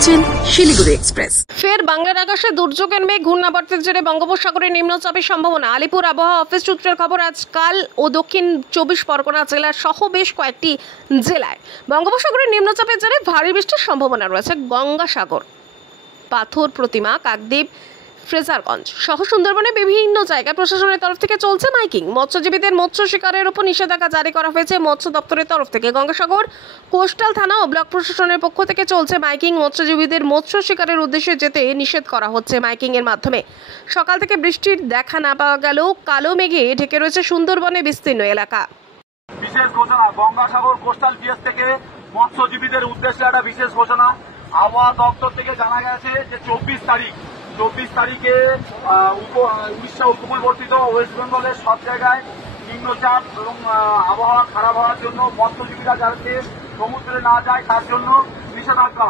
দেখছেন শিলিগুড়ি এক্সপ্রেস। ফের বাংলার আকাশে দুর্যোগের মেঘ, ঘূর্ণাবর্তের জেরে বঙ্গোপসাগরে নিম্নচাপের সম্ভাবনা। আলিপুর আবহাওয়া অফিস সূত্রের খবর, আজ কাল ও দক্ষিণ 24 পরগনা জেলা সহ বেশ কয়েকটি জেলায় বঙ্গোপসাগরের নিম্নচাপের জেরে ভারী বৃষ্টির সম্ভাবনা রয়েছে। গঙ্গাসাগর, পাথর প্রতিমা, কাকদ্বীপ, ফ্রেজারগঞ্জ সহ সুন্দরবনে বিভিন্ন জায়গায় প্রশাসনের তরফ থেকে চলছে মাইকিং। মৎস্যজীবীদের মৎস্য শিকারের উপর নিষেধাজ্ঞা জারি করা হয়েছে মৎস্য দপ্তরের তরফ থেকে। গঙ্গাসাগর কোস্টাল থানা ও ব্লক প্রশাসনের পক্ষ থেকে চলছে মাইকিং। মৎস্যজীবীদের মৎস্য শিকারের উদ্দেশ্যে যেতে নিষেধ করা হচ্ছে মাইকিং এর মাধ্যমে। সকাল থেকে বৃষ্টির দেখা না পাওয়া গেলেও কালো মেঘে ঢেকে রয়েছে সুন্দরবনে বিস্তীর্ণ এলাকা। বিশেষ ঘোষণা গঙ্গাসাগর কোস্টাল পিএস থেকে মৎস্যজীবীদের উদ্দেশ্যে একটা বিশেষ ঘোষণা। আবহাওয়া দপ্তর থেকে জানা গেছে যে 24 তারিখে উড়িষ্যা উপকূলবর্তী ওয়েস্ট বেঙ্গলের সব জায়গায় নিম্নচাপ এবং আবহাওয়া খারাপ হওয়ার জন্য মৎস্যজীবীরা যাতে সমুদ্রে না যায় তার জন্য নিষেধাজ্ঞা।